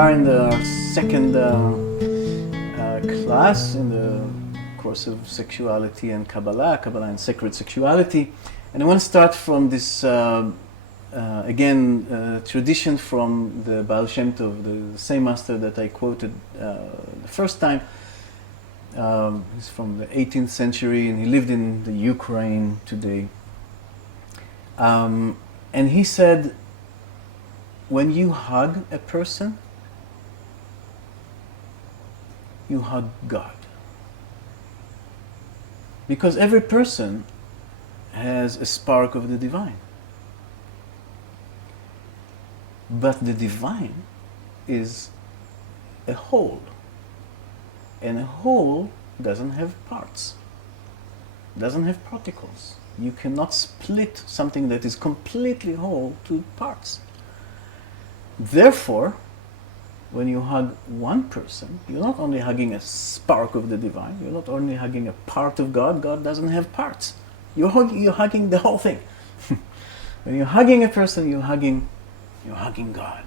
are in the second class in the course of sexuality and Kabbalah, Kabbalah and sacred sexuality. And I want to start from this, tradition from the Baal Shem Tov, the same master that I quoted the first time. He's from the 18th century and he lived in the Ukraine today. And he said, when you hug a person, you hug God. Because every person has a spark of the divine. But the divine is a whole. And a whole doesn't have parts, doesn't have particles. You cannot split something that is completely whole to parts. Therefore, when you hug one person, you're not only hugging a spark of the divine, you're not only hugging a part of God. God doesn't have parts. You're hugging the whole thing. When you're hugging a person, you're hugging God.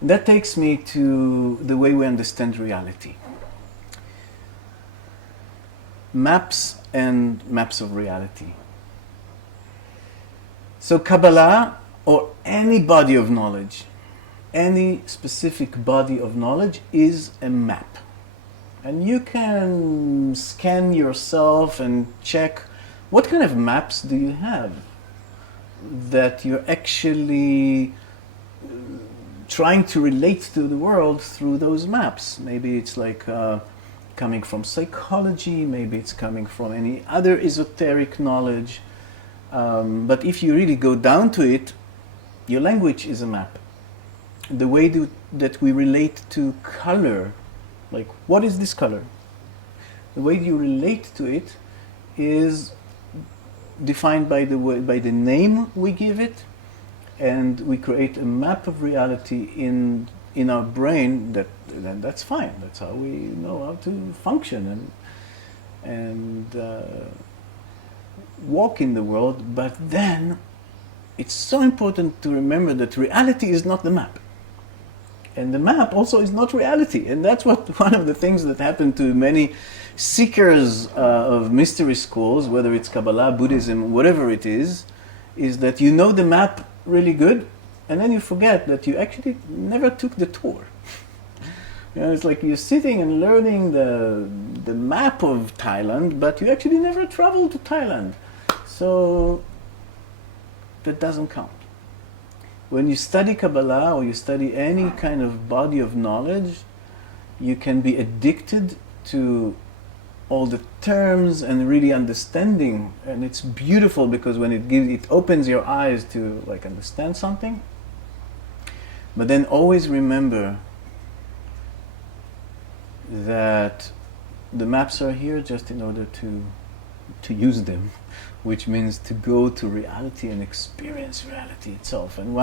That takes me to the way we understand reality. Maps and maps of reality. So Kabbalah, or any body of knowledge, any specific body of knowledge is a map. And you can scan yourself and check what kind of maps do you have that you're actually trying to relate to the world through those maps. Maybe it's like coming from psychology, maybe it's coming from any other esoteric knowledge. But if you really go down to it, your language is a map. The way that we relate to color, like what is this color? The way you relate to it is defined by the name we give it, and we create a map of reality in our brain. That's fine. That's how we know how to function and walk in the world. But then it's so important to remember that reality is not the map, and the map also is not reality. And that's one of the things that happened to many seekers of mystery schools, whether it's Kabbalah, Buddhism, whatever it is that you know the map really good, and then you forget that you actually never took the tour. It's like you're sitting and learning the map of Thailand, but you actually never traveled to Thailand. So that doesn't count. When you study Kabbalah or you study any kind of body of knowledge, you can be addicted to all the terms and really understanding, and it's beautiful because when it opens your eyes to like understand something. But then always remember that the maps are here just in order to use them, which means to go to reality and experience reality itself. And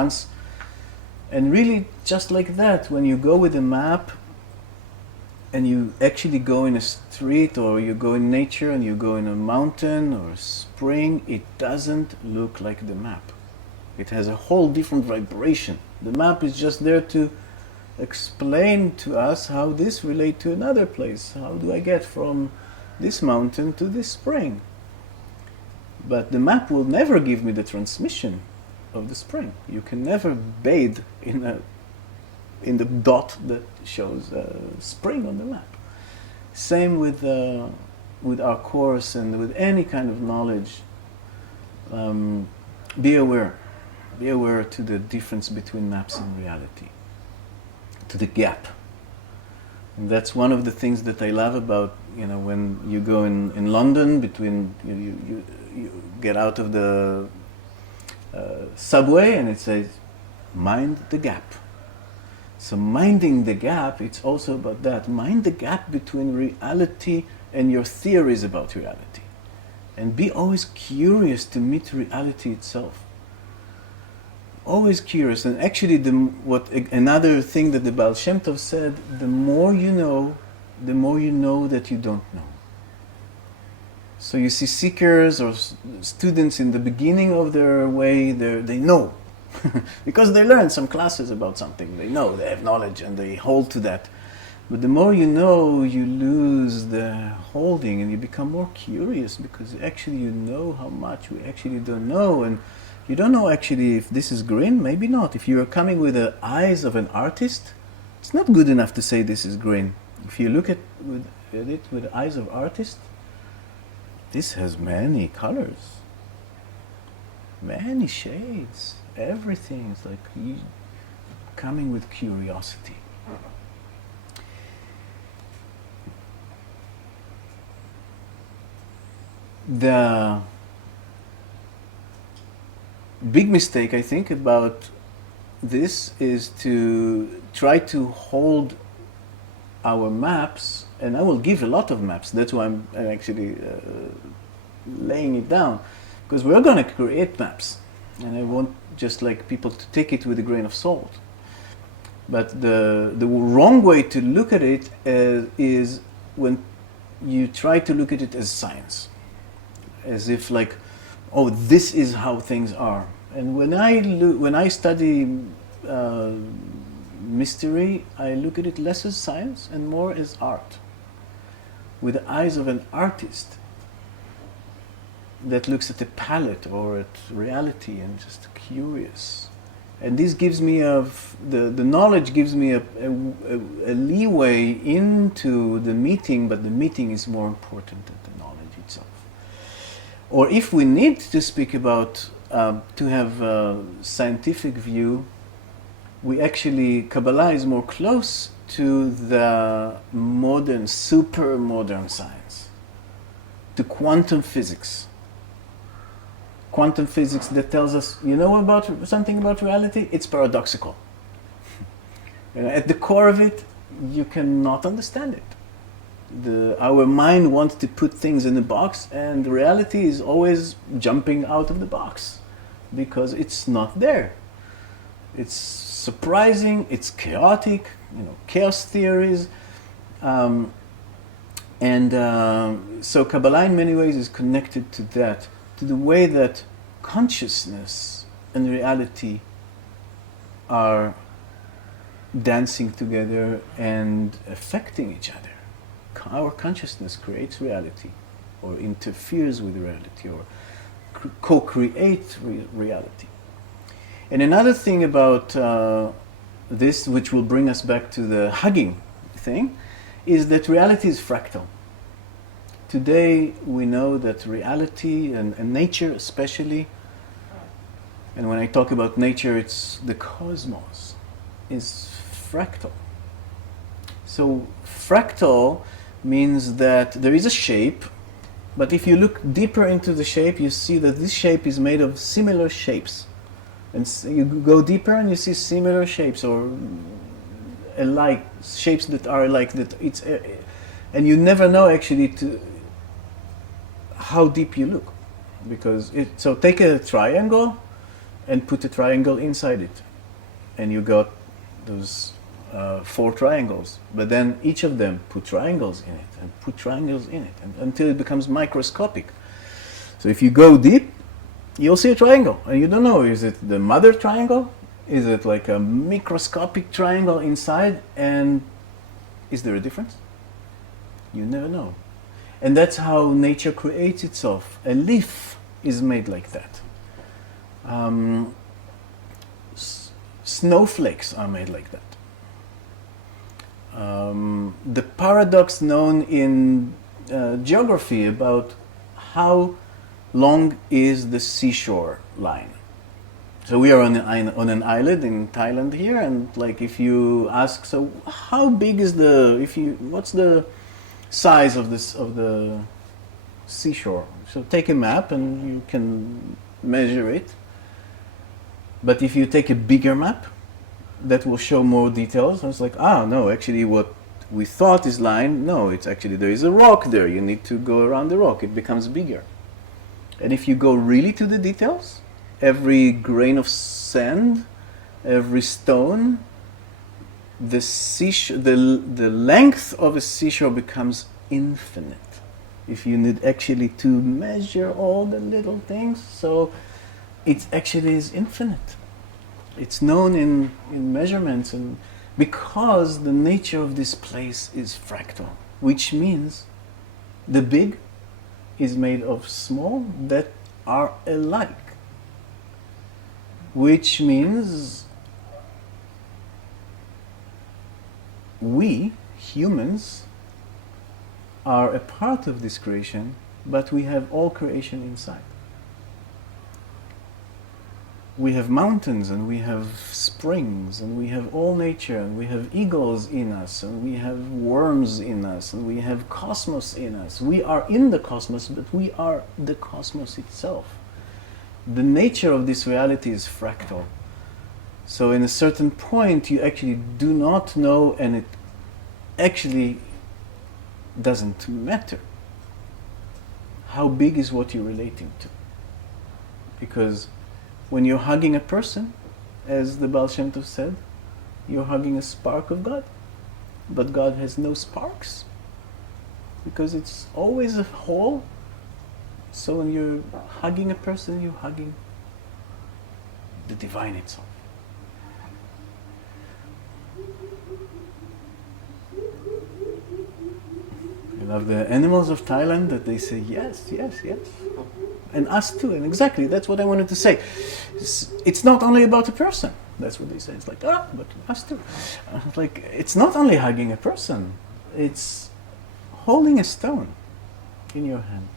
really just like that, when you go with a map and you actually go in a street, or you go in nature and you go in a mountain or a spring, it doesn't look like the map. It has a whole different vibration. The map is just there to explain to us how this relates to another place. How do I get from this mountain to this spring? But the map will never give me the transmission of the spring. You can never bathe in the dot that shows spring on the map. Same with our course and with any kind of knowledge. Be aware to the difference between maps and reality, to the gap. And that's one of the things that I love about, when you go in London, between you get out of the subway and it says, mind the gap. So minding the gap, it's also about that. Mind the gap between reality and your theories about reality. And be always curious to meet reality itself. Always curious. And actually, another thing that the Baal Shem Tov said, the more you know, the more you know that you don't know. So you see seekers or students in the beginning of their way, they know. Because they learned some classes about something. They know, they have knowledge, and they hold to that. But the more you know, you lose the holding, and you become more curious, because actually you know how much we actually don't know. And you don't know actually if this is green, maybe not. If you are coming with the eyes of an artist, it's not good enough to say this is green. If you look at it with the eyes of artist, this has many colors, many shades, everything is like coming with curiosity. The big mistake, I think, about this is to try to hold our maps, and I will give a lot of maps, that's why I'm actually laying it down, because we're going to create maps, and I want just like people to take it with a grain of salt. But the wrong way to look at it is when you try to look at it as science, as if like, oh, this is how things are. And when I study mystery, I look at it less as science and more as art, with the eyes of an artist that looks at a palette or at reality and just curious. And this gives me the knowledge gives me a leeway into the meeting, but the meeting is more important than the knowledge itself. Or if we need to speak about, to have a scientific view, we actually, Kabbalah is more close to the modern, super modern science, to quantum physics. Quantum physics that tells us, you know about something about reality? It's paradoxical. At the core of it, you cannot understand it. Our mind wants to put things in a box, and reality is always jumping out of the box because it's not there. It's surprising, it's chaotic, chaos theories. So Kabbalah in many ways is connected to that, to the way that consciousness and reality are dancing together and affecting each other. Our consciousness creates reality, or interferes with reality, or co-creates reality. And another thing about this, which will bring us back to the hugging thing, is that reality is fractal. Today we know that reality and nature especially, and when I talk about nature, it's the cosmos, is fractal. So fractal means that there is a shape, but if you look deeper into the shape, you see that this shape is made of similar shapes. And you go deeper and you see similar shapes, or alike, shapes that are alike, that it's, and you never know actually how deep you look, because so take a triangle and put a triangle inside it, and you got those 4 triangles, but then each of them put triangles in it and put triangles in it, and until it becomes microscopic. So if you go deep, you'll see a triangle, and you don't know, is it the mother triangle? Is it like a microscopic triangle inside? And is there a difference? You never know. And that's how nature creates itself. A leaf is made like that. Snowflakes are made like that. The paradox known in geography about how long is the seashore line. So we are on an island in Thailand here, and like if you ask, so how big is what's the size of the seashore? So take a map and you can measure it. But if you take a bigger map, that will show more details. And it's like, no, actually what we thought is line, no, it's actually there is a rock there. You need to go around the rock. It becomes bigger. And if you go really to the details, every grain of sand, every stone the length of a seashore becomes infinite. If you need actually to measure all the little things, so it actually is infinite. It's known in measurements, and because the nature of this place is fractal, which means the big is made of small that are alike, which means we, humans, are a part of this creation, but we have all creation inside. We have mountains, and we have springs, and we have all nature, and we have eagles in us, and we have worms in us, and we have cosmos in us. We are in the cosmos, but we are the cosmos itself. The nature of this reality is fractal. So in a certain point, you actually do not know, and it actually doesn't matter how big is what you're relating to. Because when you're hugging a person, as the Baal Shem Tov said, you're hugging a spark of God. But God has no sparks, because it's always a whole. So when you're hugging a person, you're hugging the divine itself. You love the animals of Thailand that they say yes, yes, yes. And us too, and exactly, that's what I wanted to say. It's not only about a person. That's what they say. It's like, but us too. Like, it's not only hugging a person. It's holding a stone in your hand.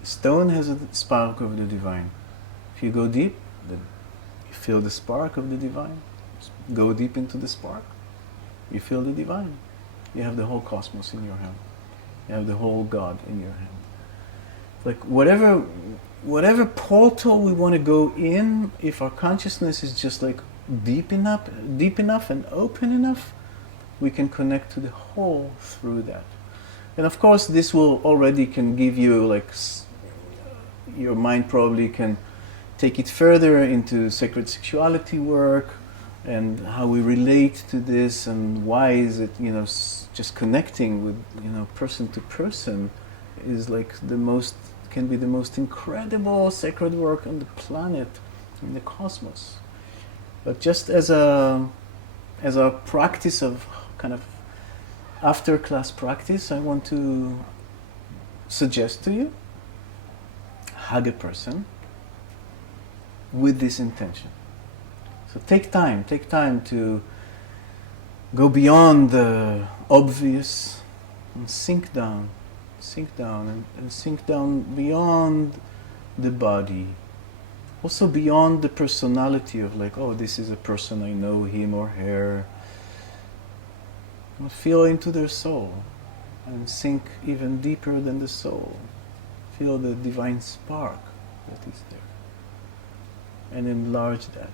The stone has a spark of the divine. If you go deep, then you feel the spark of the divine. Go deep into the spark, you feel the divine. You have the whole cosmos in your hand. You have the whole God in your hand. Like whatever portal we want to go in, if our consciousness is just like deep enough and open enough, we can connect to the whole through that. And of course, this will already can give you like your mind probably can take it further into sacred sexuality work and how we relate to this and why is it, just connecting with, person to person is like can be the most incredible sacred work on the planet, in the cosmos. But just as a practice of kind of after class practice, I want to suggest to you, hug a person with this intention. So take time to go beyond the obvious and sink down and sink down beyond the body. Also beyond the personality of like, oh, this is a person, I know him or her. And feel into their soul and sink even deeper than the soul. Feel the divine spark that is there. And enlarge that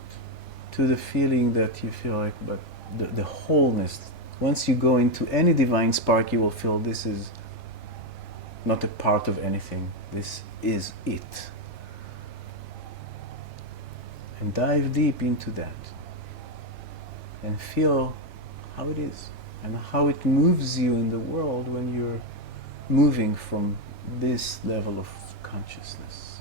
to the feeling that you feel like, but the wholeness. Once you go into any divine spark, you will feel this is not a part of anything. This is it. And dive deep into that. And feel how it is. And how it moves you in the world when you're moving from this level of consciousness.